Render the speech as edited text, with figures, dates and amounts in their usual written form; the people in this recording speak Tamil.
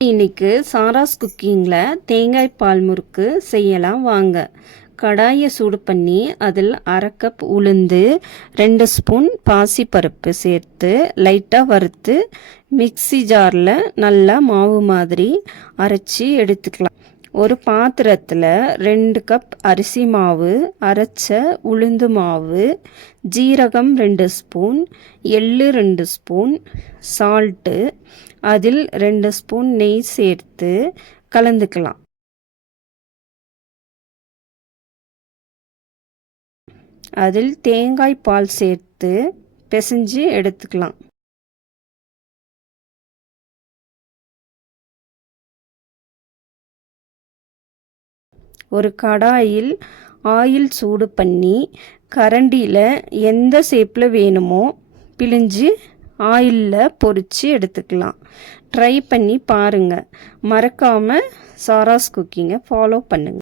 இன்னைக்கு சாராஸ் குக்கிங்கில் தேங்காய் பால் முறுக்கு செய்யலாம் வாங்க. கடாயை சூடு பண்ணி அதில் 1/2 கப் உளுந்து 2 ஸ்பூன் பாசிப்பருப்பு சேர்த்து லைட்டாக வறுத்து மிக்ஸி ஜாரில் நல்லா மாவு மாதிரி அரைச்சி எடுத்துக்கலாம். ஒரு பாத்திரத்தில் 2 கப் அரிசி மாவு, அரைச்ச உளுந்து மாவு, ஜீரகம் 2 ஸ்பூன், எள்ளு 2 ஸ்பூன், சால்ட்டு, அதில் 2 ஸ்பூன் நெய் சேர்த்து கலந்துக்கலாம். அதில் தேங்காய் பால் சேர்த்து பிசைஞ்சு எடுத்துக்கலாம். ஒரு கடாயில் ஆயில் சூடு பண்ணி கரண்டியில் எந்த ஷேப்பில் வேணுமோ பிழிஞ்சு ஆயிலில் பொரித்து எடுத்துக்கலாம். ட்ரை பண்ணி பாருங்கள். மறக்காமல் சாராஸ் குக்கிங்கை ஃபாலோ பண்ணுங்கள்.